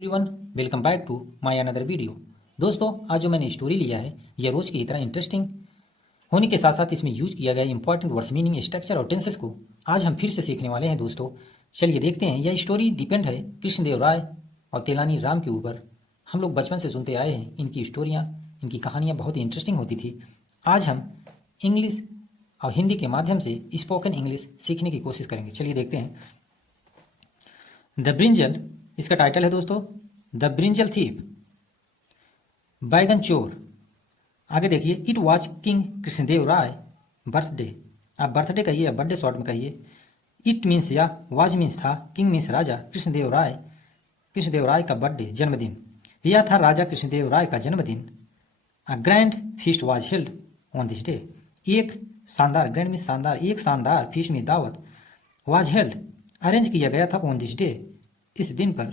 Everyone, welcome back to my another video. दोस्तों, आज जो मैंने स्टोरी लिया है यह रोज की तरह इंटरेस्टिंग होने के साथ साथ इसमें यूज किया गया इंपॉर्टेंट वर्ड्स, मीनिंग, स्ट्रक्चर और टेंसेस को आज हम फिर से सीखने वाले हैं। दोस्तों चलिए देखते हैं। यह स्टोरी डिपेंड है कृष्णदेव राय और तेलानी राम के ऊपर। हम लोग बचपन से सुनते आए हैं इनकी स्टोरियाँ, इनकी कहानियाँ बहुत ही इंटरेस्टिंग होती थी। आज हम इंग्लिश और हिंदी के माध्यम से स्पोकन इंग्लिश सीखने की कोशिश करेंगे। चलिए देखते हैं। द ब्रिंजल, इसका टाइटल है दोस्तों द ब्रिंजल थीप, बैगन चोर। आगे देखिए, it was king Krishnadeva Raya birthday. आप बर्थडे कहिए या बर्थडे शॉर्ट में कहिए। इट मीन्स या वाज मीन्स था, किंग मीन्स राजा, कृष्णदेव राय का बर्थडे जन्मदिन। यह था राजा कृष्णदेव राय का जन्मदिन। A grand feast was held on this day. एक शानदार, ग्रैंड मीन्स शानदार, एक शानदार फीस्ट में दावत, वॉज हेल्ड अरेंज किया गया था ऑन दिस डे, इस दिन पर।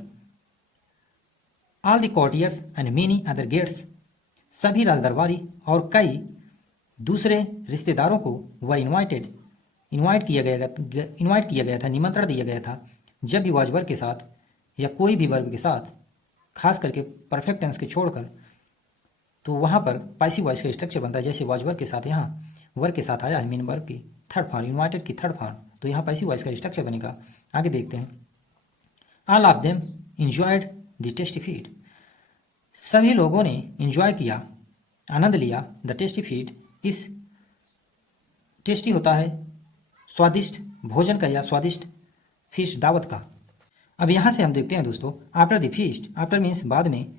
All the courtiers and many other guests, सभी राजदरबारी और कई दूसरे रिश्तेदारों को वर इनवाइट किया गया था, निमंत्रण दिया गया था। जब भी वाज वर्ब के साथ या कोई भी वर्ब के साथ, खास करके परफेक्ट टेंस के छोड़कर, तो वहाँ पर पैसिव वॉइस का स्ट्रक्चर बनता है। जैसे वाज वर्ब के साथ यहाँ वर्ब के साथ आया है मीन वर्ब की थर्ड फॉर्म, इनवाइटेड की थर्ड फॉर्म, तो यहाँ पैसिव वॉइस का स्ट्रक्चर बनेगा। आगे देखते हैं। All of them enjoyed the tasty feed, सभी लोगों ने इंजॉय किया, आनंद लिया, द टेस्टी फीड, इस टेस्टी होता है स्वादिष्ट भोजन का या स्वादिष्ट फीस्ट दावत का। अब यहाँ से हम देखते हैं दोस्तों, after the feast, after means बाद में,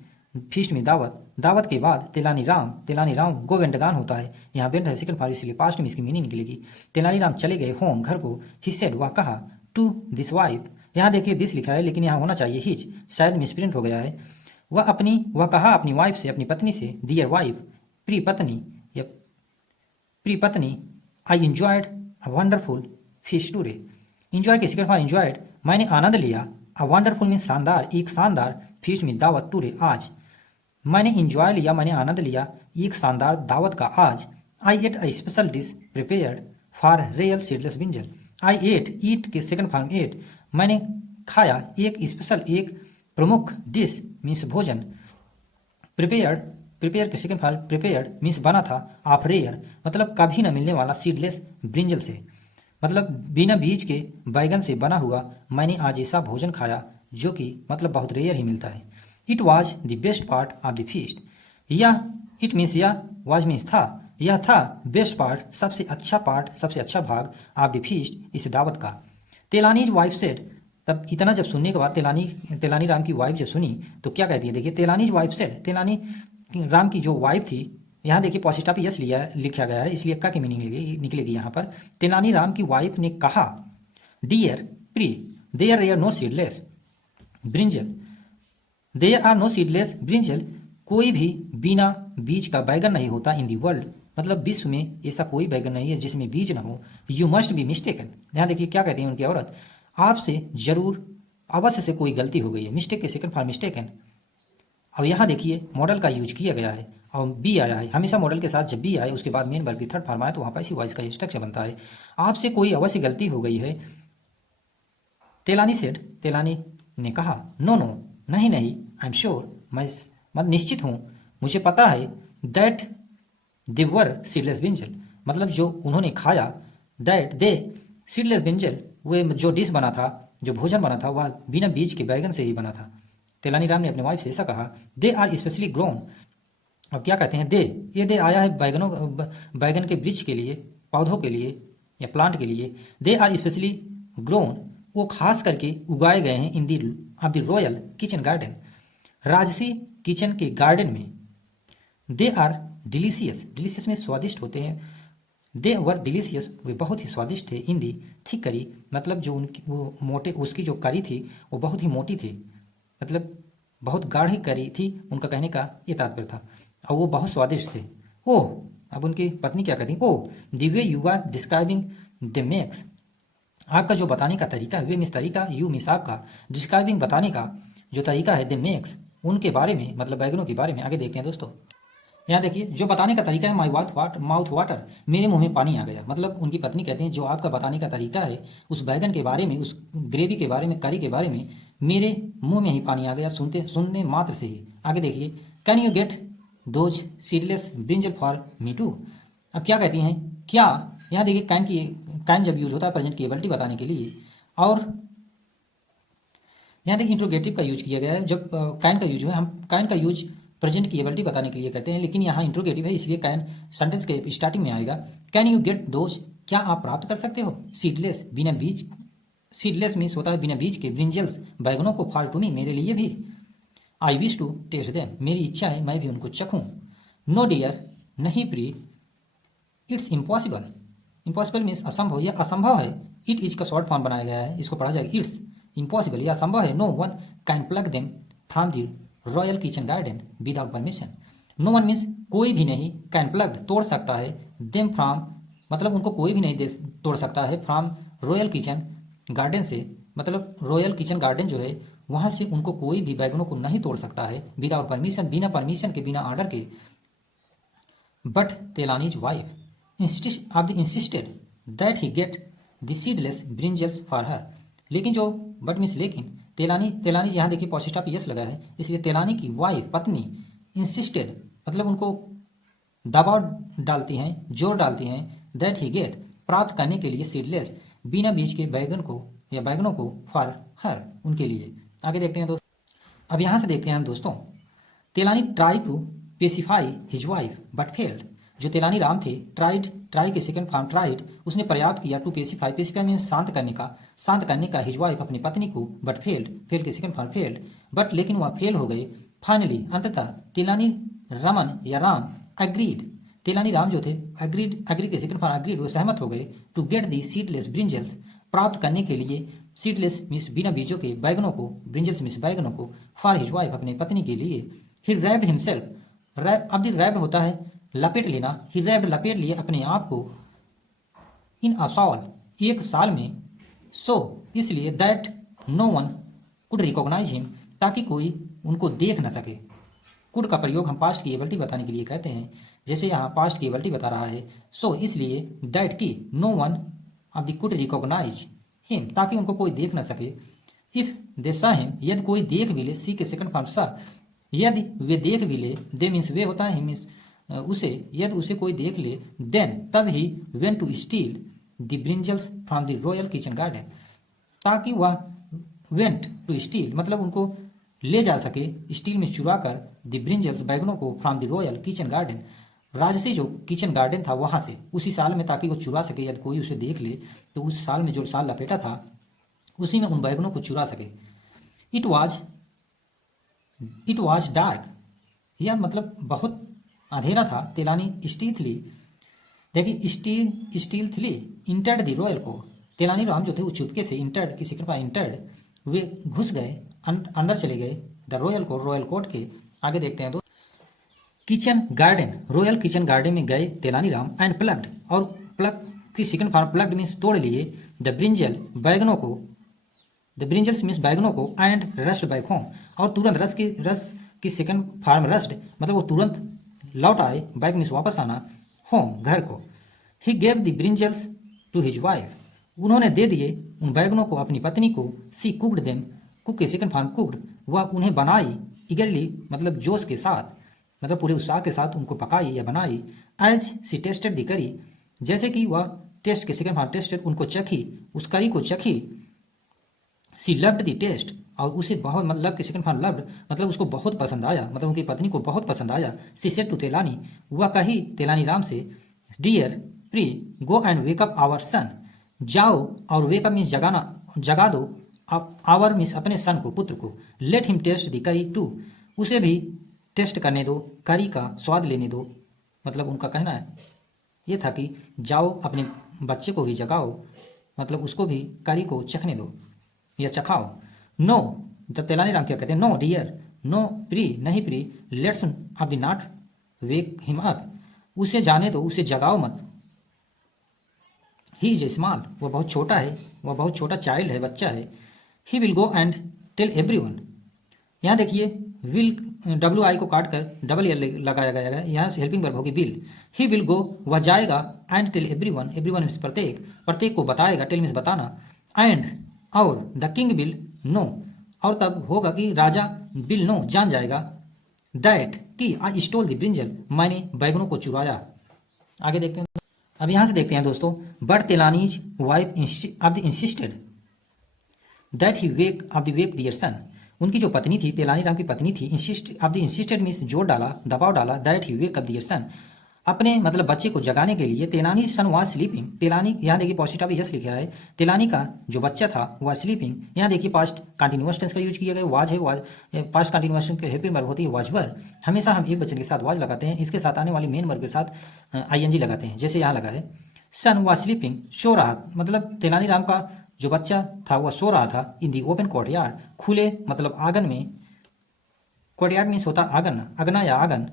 फीस्ट में दावत, दावत के बाद तेलानी राम गो वेंट गॉन होता है। यहाँ वेंट है सेकंड फॉर, इसलिए पास्ट में इसकी मीनिंग निकलेगी। तेलानी राम चले गए होम, घर को। ही सेड, वह कहा, टू दिस वाइफ, यहाँ देखिए दिस लिखा है लेकिन यहाँ होना चाहिए हिज, शायद मिसप्रिंट हो गया है। वह कहा अपनी वाइफ से, अपनी पत्नी से, डियर वाइफ, प्रिय पत्नी या प्रिय पत्नी, I enjoyed a wonderful feast today. Enjoy के सेकंड फॉर इंजॉयड, मैंने आनंद लिया, अ वंडरफुल मीन शानदार, एक शानदार, फीस्ट में दावत, टुडे आज। मैंने इंजॉय लिया, मैंने आनंद लिया एक शानदार दावत का आज। I ate a special dish prepared for real seedless brinjal. I ate, eat के सेकंड फॉर्म एट, मैंने खाया एक स्पेशल, एक प्रमुख, डिश मीन्स भोजन, प्रिपेयर के सेकंड फॉर्म प्रिपेयर्ड मीन्स बना था, ऑफ रेयर मतलब कभी न मिलने वाला, सीडलेस ब्रिंजल से मतलब बिना बीज के बैगन से बना हुआ, मैंने आज ऐसा भोजन खाया जो कि मतलब बहुत रेयर ही मिलता है। It was the best part of the feast, यह, इट मीन्स यह, वाज मीन्स था, यह था बेस्ट पार्ट सबसे अच्छा पार्ट, सबसे अच्छा भाग, ऑफ द फीस्ट इस दावत का। तेलानीज वाइफ सेड, तब इतना जब सुनने के बाद तेलानी राम की वाइफ जब सुनी तो क्या कहती है, देखिए। तेलानीज वाइफ सेड, तेलानी राम की जो वाइफ थी, यहाँ देखिए पॉजिटिव यस लिखा गया है, इसलिए का की मीनिंग निकलेगी यहाँ पर। तेलानी राम की वाइफ ने कहा, डियर, प्री, there are no seedless brinjal, there are no seedless brinjal, कोई भी बिना बीज का बैगन नहीं होता, इन दी वर्ल्ड मतलब विश्व में ऐसा कोई बैगन नहीं है जिसमें बीज ना हो। यू मस्ट बी मिस्टेकन, यहाँ देखिए क्या कहती है उनकी औरत, आपसे जरूर, अवश्य से कोई गलती हो गई है। मिस्टेक के सेकंड फॉर मिस्टेकन। अब यहाँ देखिए मॉडल का यूज किया गया है और बी आया है। हमेशा मॉडल के साथ जब बी आए उसके बाद मेन वर्ब की थर्ड फॉर्म आए तो वहाँ पैसिव वॉइस का स्ट्रक्चर बनता है। आपसे कोई अवश्य गलती हो गई है। तेलानी सेड, तेलानी ने कहा, नो नो, नहीं नहीं, आई एम श्योर, मैं निश्चित हूँ, मुझे पता है, that they were seedless brinjal मतलब जो उन्होंने खाया, दैट दे सीडलेस ब्रिंजल, वे जो डिश बना था, जो भोजन बना था, वह बिना बीज के बैगन से ही बना था। तेलानी राम ने अपने वाइफ से ऐसा कहा। दे आर स्पेशली ग्रोन, अब क्या कहते हैं, दे, ये दे आया है बैगन के वृक्ष के लिए, पौधों के लिए या प्लांट के लिए। दे आर स्पेशली ग्रोन, वो खास करके उगाए गए हैं, in the of the royal kitchen garden, राजसी किचन के गार्डन में। दे आर डिलीशियस, डिलीशियस में स्वादिष्ट होते हैं। दे वर डिलीशियस, वे बहुत ही स्वादिष्ट थे। इन दी थिक करी मतलब जो उनकी वो मोटे, उसकी जो करी थी वो बहुत ही मोटी थी, मतलब बहुत गाढ़ी करी थी, उनका कहने का ये तात्पर्य था, और वो बहुत स्वादिष्ट थे। ओह, अब उनकी पत्नी क्या कहती, oh the way you are describing the makes, आपका जो बताने का तरीका है, वे मिस तरीका, यू मिस आपका, डिस्क्राइबिंग बताने का जो तरीका है, द मेक्स उनके बारे में मतलब बैगनों के बारे में। आगे देखते हैं दोस्तों। यहाँ देखिए, जो बताने का तरीका है माउथ वाटर, मेरे मुंह में पानी आ गया। मतलब उनकी पत्नी कहते हैं जो आपका बताने का तरीका है उस बैगन के बारे में, उस ग्रेवी के बारे में, करी के बारे में, मेरे मुंह में ही पानी आ गया सुनने मात्र से ही। आगे देखिए, can you get those seedless brinjal for me too. अब क्या कहती हैं, क्या, यहाँ देखिए कैन जब यूज होता है प्रेजेंट की एबिलिटी बताने के लिए, और यहाँ देखिए इंट्रोगेटिव का यूज किया गया है। जब कैन का यूज हुआ, हम कैन का यूज प्रेजेंट की एबिलिटी बताने के लिए करते हैं, लेकिन यहाँ इंट्रोगेटिव है इसलिए कैन सेंटेंस के स्टार्टिंग में आएगा। कैन यू गेट दोज, क्या आप प्राप्त कर सकते हो, सीडलेस, बिना बीज, सीडलेस मीन्स होता है बिना बीज के, ब्रिंजल्स, बैगनों को, फॉर टू मी, मेरे लिए भी। I wish to taste them, मेरी इच्छा है मैं भी उनको चखूँ। नो डियर, नहीं प्री, इट्स इम्पॉसिबल, इम्पॉसिबल मीन्स असंभव, यह असंभव है। इट इज का शॉर्ट फॉर्म बनाया गया है, इसको पढ़ा जाएगा इट्स इम्पॉसिबल, यह असंभव है। No one can pluck them from the royal kitchen garden without permission. No one means कोई भी नहीं, कैन प्लग तोड़ सकता है, देम फ्रॉम मतलब उनको कोई भी नहीं तोड़ सकता है, फ्रॉम रॉयल किचन गार्डन से, मतलब रॉयल किचन गार्डन जो है वहाँ से उनको कोई भी बैगनों को नहीं तोड़ सकता है, विदाउट परमिशन, बिना परमिशन के, बिना ऑर्डर के। But Tenali's wife insisted that he get the seedless brinjals for her। लेकिन जो बट मीन्स लेकिन, तेलानी यहाँ देखिए पॉजिटिव यस लगा है, इसलिए तेलानी की वाइफ पत्नी इंसिस्टेड मतलब उनको दबाव डालती हैं, जोर डालती हैं, दैट ही गेट प्राप्त करने के लिए, सीडलेस बिना बीज के बैगन को या बैगनों को, फॉर हर उनके लिए। आगे देखते हैं दोस्तों, अब यहाँ से देखते हैं हम दोस्तों, तेलानी try to pacify his wife but failed. जो तेलानी राम थे, ट्राई के सेकंड फॉर्म ट्राइड, उसने प्रयास किया टू पेसिफाई में शांत करने का हिज वाइफ अपनी पत्नी को, बट फेल के सेकंड फॉर्म फेल्ड, बट लेकिन वह फेल हो गए। फाइनली अंततः तेलानी रमन या राम एग्रीड, तेलानी राम जो थे एग्री के सेकंड फॉर्म एग्रीड, वो सहमत हो गए to get the seedless brinjals, प्राप्त करने के लिए सीडलेस मीन्स बिना बीजों के बैगनों को, ब्रिंजल्स मीन्स बैगनों को, फॉर हिज वाइफ अपने पत्नी के लिए। ही रैप्ड हिमसेल्फ, रैप अब रैप्ड होता है लपेट लेना, ही रैप्ड लपेट लिए अपने आप को, इन अ शॉल एक साल में, सो इसलिए, that no one could recognise him ताकि कोई उनको देख न सके। कुड का प्रयोग हम पास्ट की एबिलिटी बताने के लिए कहते हैं, जैसे यहाँ पास्ट की एबिलिटी बता रहा है, सो इसलिए, दैट की नो वन अब दी कुड रिकॉग्नाइज हिम ताकि उनको कोई देख न सके। इफ दे सा हिम, यदि कोई देख भी ले, सी के सेकंड फॉर्म सा, यदि वे देख भी ले, दे मीन्स वे होता है, हिम मीन्स उसे, यदि उसे कोई देख ले, देन तब ही went to steal the brinjals from the royal kitchen garden, ताकि वह वेंट टू स्टील मतलब उनको ले जा सके, स्टील में चुरा कर, द ब्रिंजल्स बैगनों को, from the royal kitchen garden राजसी जो किचन गार्डन था वहाँ से, उसी साल में, ताकि वो चुरा सके, यदि कोई उसे देख ले तो उस साल में जो साल लपेटा था उसी में उन बैगनों को चुरा सके। इट वॉज डार्क, यह मतलब बहुत अंधेरा था। तेलानी स्टीलथली, देखिए स्टीलथली इंटर्ड द रॉयल को, तेलानी राम जो थे वो चुपके से, इंटर्ड किसी कृपा इंटर्ड, वे घुस गए, अंदर चले गए, द रॉयल कोर्ट के। आगे देखते हैं तो, kitchen garden, royal kitchen garden में गए तेलानी राम, एंड प्लग्ड, और प्लग की सेकंड फॉर्म प्लग्ड मीन्स तोड़ लिए, द ब्रिंजल बैगनों को, द ब्रिंजल्स मीन्स बैगनों को, एंड रस्ट बैक होम, और तुरंत रस की सेकंड फॉर्म रस्ट मतलब वो तुरंत लौट आए, बैक मीन्स वापस आना, होम घर को। He gave the brinjals to his wife, उन्होंने दे दिए उन बैगनों को अपनी पत्नी को। सी कुकड देम, कुक के सेकंड फॉर्म कुकड, वह उन्हें बनाई, ईगरली मतलब जोश के साथ, मतलब पूरे उत्साह के साथ उनको पकाई या बनाई। एज सी टेस्टेड द करी, जैसे कि वह टेस्ट के सेकंड फॉर्म टेस्टेड उनको चखी, उस करी को चखी। सी लव्ड द टेस्ट, और उसे बहुत मतलब के सेकंड फॉर्म लव्ड मतलब उसको बहुत पसंद आया, मतलब उनकी पत्नी को बहुत पसंद आया। सी सेड टू तेलानी, वह कही तेलानी राम से, dear pre go and wake up our son, जाओ और वेकअप मीन्स जगाना, जगा दो, आवर मीन्स अपने सन को, पुत्र को। Let him taste the curry too, उसे भी टेस्ट करने दो, करी का स्वाद लेने दो, मतलब उनका कहना है ये था कि जाओ अपने बच्चे को भी जगाओ, मतलब उसको भी करी को चखने दो या चखाओ। नो, तब तेलानी राम क्या कहते हैं, नो डियर, नो प्री, नहीं प्री, लेट्स अब नॉट वेक हिम अप, उसे जाने दो, उसे जगाओ मत। ही इज ए स्मॉल, वह बहुत छोटा है, वह बहुत छोटा चाइल्ड है, बच्चा है। He will go and tell everyone, यहाँ देखिए विल WI को काट कर WL लगाया गया है, यहाँ से हेल्पिंग वर्ब होगी विल। ही विल गो, वह जाएगा, and tell everyone, everyone means प्रत्येक, प्रत्येक को बताएगा, टेल मीन्स बताना, एंड और द किंग विल नो, और तब होगा कि राजा विल नो जान जाएगा, दैट कि आई स्टोल द ब्रिंजल, मैंने बैगनों को चुराया। आगे देखते हैं। अब यहाँ से देखते हैं दोस्तों, but Tenali's wife insisted that he wake their son, उनकी जो पत्नी थी, तेलानी राम की पत्नी थी, इंसिस्टेड मीन्स जोर डाला, दबाव डाला, दैट ही वेक दियर सन, अपने मतलब बच्चे को जगाने के लिए। तेलानी सन वाज स्लीपिंग, तेलानी, यहाँ देखिए पॉजिटिव ऑफ यस लिखा है, तेलानी का जो बच्चा था वह स्लीपिंग, यहाँ देखिए पास्ट कंटिन्यूअस टेंस का यूज किया गया, वाज है, वाज पास्ट कंटिन्यूअस के हेल्पिंग वर्ब होती है वाज वर, हमेशा हम एक वचन के साथ वाज लगाते हैं, इसके साथ आने वाली मेन वर्ब के साथ ING लगाते हैं, जैसे यहाँ लगा है सन वाज स्लीपिंग, सो रहा, मतलब तेलानी राम का जो बच्चा था वह सो रहा था, इन दी ओपन कोर्टयार्ड, खुले मतलब आंगन में, कोर्टयार्ड मीन्स होता आंगन, अगना या आंगन,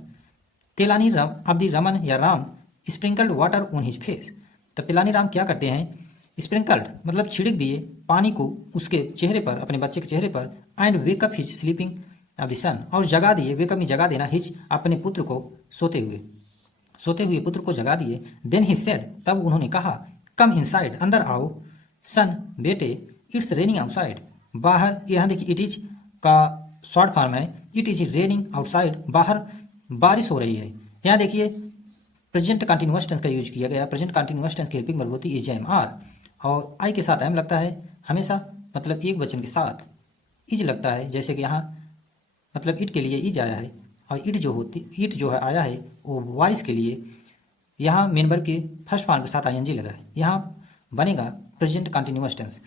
तेलानी अब्दी रमन या Ram sprinkled water on his face, तब तेलानी राम क्या करते हैं, स्प्रिंकल्ड मतलब छिड़क दिए पानी को उसके चेहरे पर, अपने बच्चे के चेहरे पर, and wake up his sleeping of the son, और जगा दिए, वेकअप में जगा देना, हिज अपने पुत्र को सोते हुए पुत्र को जगा दिए, देन ही सेड, तब उन्होंने कहा, कम इनसाइड, अंदर आओ, सन बेटे, इट्स रेनिंग आउटसाइड, बाहर, यहाँ देखिए इट इज का शॉर्ट फॉर्म है, इट इज रेनिंग आउटसाइड, बाहर बारिश हो रही है। यहाँ देखिए प्रेजेंट कंटिन्यूअस टेंस का यूज किया गया, प्रेजेंट कंटिन्यूअस टेंस की हेल्पिंग वर्ब होती है इज एम आर, और आई के साथ एम लगता है हमेशा, मतलब एक वचन के साथ इज लगता है, जैसे कि यहाँ मतलब इट के लिए इज आया है, और इट जो है आया है वो बारिश के लिए, यहाँ मेन वर्ब के फर्स्ट फॉर्म के साथ ING लगा है, यहाँ बनेगा प्रेजेंट कंटिन्यूअस टेंस,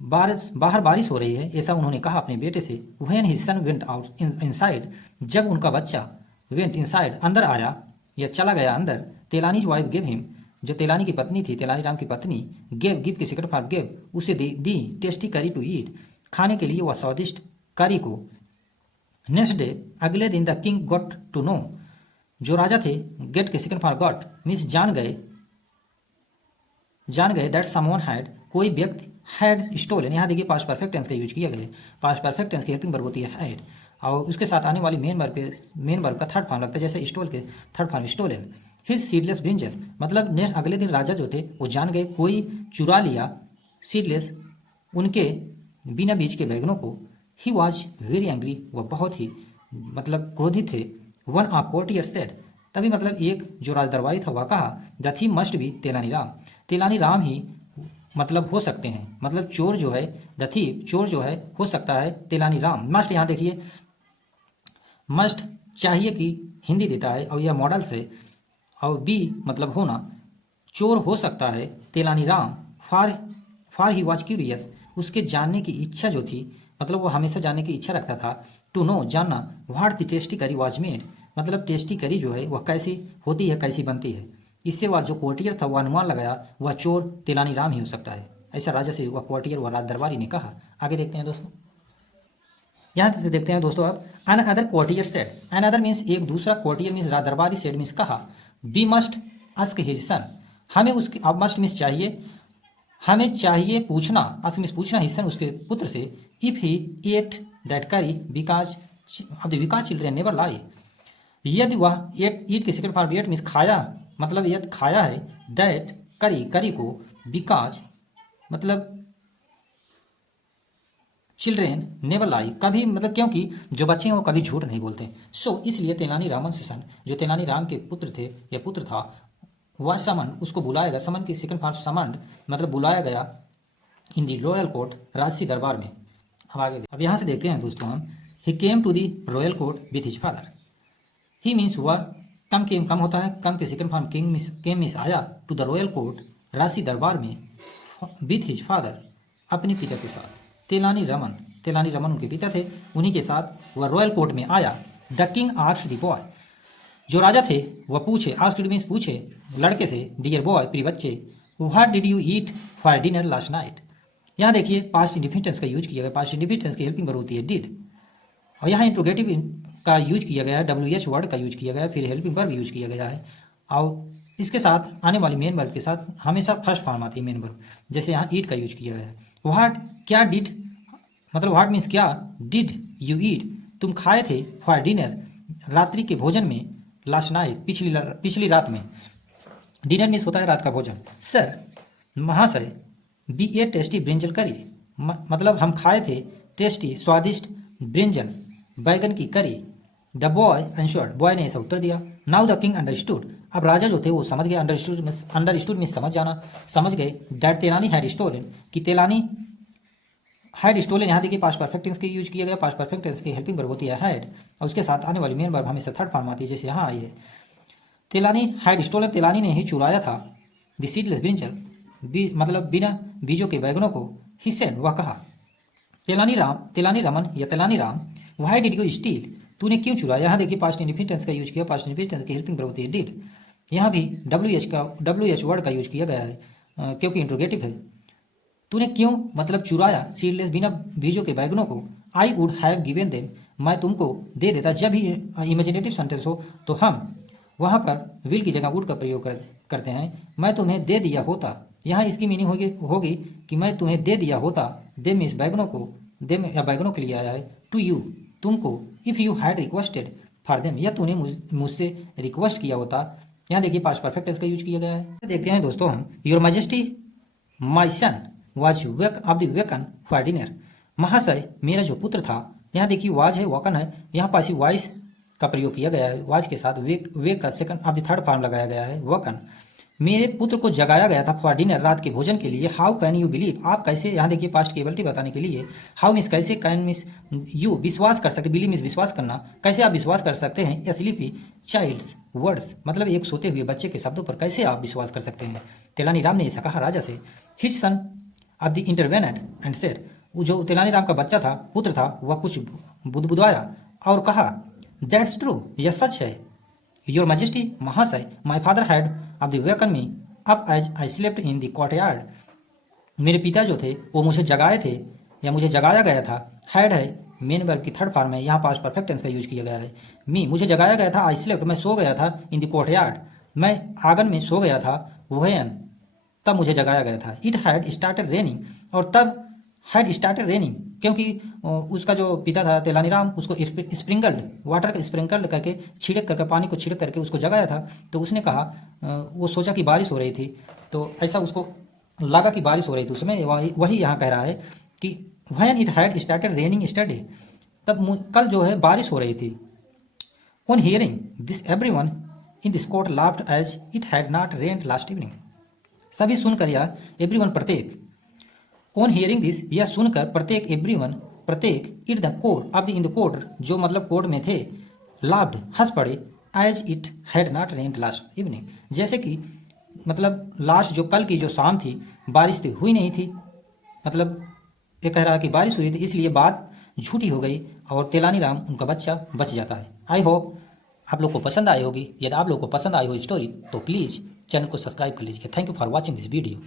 बाहर बारिश हो रही है, ऐसा उन्होंने कहा अपने बेटे से, when his son went out inside, जब उनका बच्चा वेंट इनसाइड अंदर आया या चला गया अंदर, तेलानीज वाइफ गेव हिम, जो तेलानी की पत्नी थी, तेलानी राम की पत्नी, गिव की सेकंड फॉर्म गेव, उसे दी टेस्टी करी टू ईट, खाने के लिए वह स्वादिष्ट करी को। नेक्स्ट डे, अगले दिन, the king got to know, जो राजा थे, गेट के सेकंड फॉर्म गॉट मीन्स जान गए दैट समवन हैड, कोई व्यक्ति, हैड स्टोलन, यहाँ देखिए पास्ट परफेक्ट टेंस का यूज किया गया है, पास्ट परफेक्ट टेंस की हेल्पिंग वर्ब होती है हैड, और उसके साथ आने वाली मेन वर्ब का थर्ड फॉर्म लगता है, जैसे स्टोल के third form stolen, his seedless brinjal, मतलब नेक्स्ट अगले दिन राजा जो थे वो जान गए कोई चुरा लिया, सीडलेस उनके बिना बीज के बैगनों को, ही वॉज वेरी एंग्री, वह बहुत ही मतलब क्रोधित थे, वन आ कोर्टियर सेड, तभी मतलब एक जो राजदरबारी था वह कहा, द थीम मस्ट बी तेलानी राम ही मतलब हो सकते हैं, मतलब चोर जो है, द थीव चोर जो है हो सकता है तेलानी राम, मस्ट यहाँ देखिए मस्ट चाहिए कि हिंदी देता है, और यह मॉडल से, और बी मतलब होना, चोर हो सकता है तेलानी राम, फार ही वॉज क्यूरियस, उसके जानने की इच्छा जो थी, मतलब वो हमेशा जानने की इच्छा रखता था, टू नो जानना, व्हाट द टेस्टी करी वॉज मेड, मतलब टेस्टी करी जो है वह कैसी होती है, कैसी बनती है, इससे वह जो कोर्टियर था वह अनुमान लगाया वह चोर तेलानी राम ही हो सकता है, ऐसा राजा से वह कोर्टियर व राज दरबारी ने कहा। आगे देखते हैं दोस्तों, यहाँ से देखते हैं दोस्तों अब, an other courtier said, an other means एक दूसरा, कोर्टियर मीन्स राज दरबारी, सेड मीन्स कहा, we must ask his son, हमें उसके, अब मस्ट मीन्स चाहिए, हमें चाहिए पूछना, आस्क मीन्स पूछना, हिज सन उसके पुत्र से, if he ate that curry because children never lie, यदि वह ईट के सेकंड फॉर्म एट मीन्स खाया, मतलब यदि खाया है, दैट करी को, बिकॉज मतलब चिल्ड्रेन नेवर लाई, कभी मतलब क्योंकि जो बच्चे हैं वो कभी झूठ नहीं बोलते, सो इसलिए तेलानी रामन से सन, जो तेलानी राम के पुत्र थे या पुत्र था, वह समन उसको बुलाया गया, समन की सेकंड फॉर्म समन्ड मतलब बुलाया गया, इन दी रॉयल कोर्ट राजसी दरबार में। अब यहाँ से देखते हैं दोस्तों हम, he came to the royal court with his father, he means हुआ, कम होता है, कम के सेकंड फॉर्म किंग मीन्स केम मीन्स आया, टू द रॉयल कोर्ट राजसी दरबार में, विथ हिज फादर अपने पिता के साथ, तेलानी रमन उनके पिता थे, उन्हीं के साथ वह रॉयल कोर्ट में आया। The king asked the boy, जो राजा थे वह पूछे, आस्क्ड मीन्स पूछे लड़के से, डियर बॉय प्रिय बच्चे, what did you eat for dinner last night, यहाँ देखिए पास्ट इंडिफिनिट टेंस का यूज किया गया, पास्ट इंडिफिनिट टेंस की हेल्पिंग वर्ब होती है डिड, और यहाँ इंट्रोगेटिव का यूज किया गया है, WH वर्ड का यूज किया गया है, फिर हेल्पिंग वर्ब यूज किया गया है, और इसके साथ आने वाली मेन वर्ब के साथ हमेशा फर्स्ट फॉर्म आती है मेन वर्ब, जैसे यहाँ ईट का यूज किया गया है। व्हाट क्या डिड मतलब व्हाट मीन्स क्या, डिड यू ईट तुम खाए थे फॉर डिनर रात्रि के भोजन में लास्ट नाइट पिछली रात में। डिनर मीन्स होता है रात का भोजन। सर महाशय बी ए टेस्टी ब्रिंजल करी मतलब हम खाए थे टेस्टी स्वादिष्ट ब्रिंजल बैगन की करी। द बॉय एंश्योर्ड बॉय ने ऐसा उत्तर दिया। नाउ द किंग अंडरस्टूड अब राजा जो थे वो समझ गए। अंडरस्टूड में समझ जाना, समझ गए। दैट तेलानी हैड स्टोलन कि तेलानी हैड स्टोलन यहाँ देखिए पास्ट परफेक्ट टेंस के यूज किया गया। पास्ट परफेक्ट टेंस की हेल्पिंग वर्ब होती है हैड और उसके साथ आने वाली मेन वर्ब हमेशा थर्ड फॉर्म आती है जैसे यहाँ आई है। तेलानी हैड स्टोलन तेलानी ने ही चुराया था द सीडलेस ब्रिंजल मतलब बिना बीजों के बैगनों को। ही सेड वह कहा। तेलानी रमन या तेलानी Ram why did you steal तूने क्यों चुराया। यहाँ देखिए पास्ट इंडिफिनिट टेंस का यूज किया। पास्ट इंडिफिनिट टेंस की हेल्पिंग वर्ब होती है डिड। यहाँ भी WH वर्ड का यूज किया गया है क्योंकि इंट्रोगेटिव है। तूने क्यों मतलब चुराया सीडलेस बिना बीजों के बैगनों को। I would have given them मैं तुमको दे देता। जब भी इमेजिनेटिव सेंटेंस हो तो हम वहाँ पर विल की जगह वुड का प्रयोग करते हैं। मैं तुम्हें दे दिया होता यहाँ इसकी मीनिंग होगी कि मैं तुम्हें दे दिया होता। दे मीन्स बैगनों को, दे या बैगनों के लिए आया है। टू यू तुमको। If you had requested for them या तूने मुझसे रिक्वेस्ट किया होता। यहाँ देखिए पास्ट परफेक्ट टेंस का यूज किया गया है। देखते हैं दोस्तों हम your majesty my son was woken for dinner महाशय मेरा जो पुत्र था। यहाँ देखिए वाज है वकन है यहाँ पास वाइस का प्रयोग किया गया है। वाज के साथ वेक का second of the third form लगाया गया है वकन। मेरे पुत्र को जगाया गया था फॉर डिनर रात के भोजन के लिए। हाउ कैन यू बिलीव आप कैसे यहाँ देखिए पास्ट की एबिलिटी बताने के लिए हाउ मिस कैसे कैन मिस यू विश्वास कर सकते। बिलीव मिस विश्वास करना कैसे आप विश्वास कर सकते हैं। स्लीपी चाइल्ड्स वर्ड्स मतलब एक सोते हुए बच्चे के शब्दों पर कैसे आप विश्वास कर सकते हैं। तेलानीराम ने ऐसा कहा राजा से। His son of the intervened and said जो तेलानीराम का बच्चा था पुत्र था वह कुछ बुदबुदाया और कहा दैट्स ट्रू यह सच है। योर मैजेस्टी महाशय my father had of the woken me up as I slept in the courtyard मेरे पिता जो थे वो मुझे जगाए थे या मुझे जगाया गया था। हैड है मेन वर्ब की थर्ड फॉर्म है यहाँ पास्ट परफेक्ट टेंस का यूज किया गया है। मी मुझे जगाया गया था। आई स्लेप्ट मैं सो गया था। इन द कोर्टयार्ड मैं आंगन में सो गया था। वहन तब मुझे जगाया गया था। इट हैड स्टार्टेड रेनिंग और तब हैड स्टार्टेड रेनिंग क्योंकि उसका जो पिता था तेलानीराम उसको स्प्रिंकल्ड वाटर का स्प्रिंकल्ड करके छिड़क करके पानी को छिड़क करके उसको जगाया था। तो उसने कहा वो सोचा कि बारिश हो रही थी तो ऐसा उसको लगा कि बारिश हो रही थी उसमें वही यहाँ कह रहा है कि when it had started raining yesterday तब कल जो है बारिश हो रही थी। On hearing this everyone in this court laughed as it had not rained last evening सभी सुनकर या एवरीवन प्रत्येक। ऑन हियरिंग दिस यह सुनकर प्रत्येक एवरीवन प्रत्येक इट द कोर्ट अब इन द कोर्ट जो मतलब कोर्ट में थे लाफ्ड हंस पड़े as it had not rained last evening जैसे कि मतलब लास्ट जो कल की जो शाम थी बारिश तो हुई नहीं थी। मतलब ये कह रहा कि बारिश हुई थी इसलिए बात झूठी हो गई और तेलानीराम उनका बच्चा बच जाता है। आई होप आप लोग को पसंद आई होगी। यदि आप लोग को पसंद आई हो स्टोरी तो प्लीज़ चैनल को सब्सक्राइब कर लीजिए। Thank you for watching this video.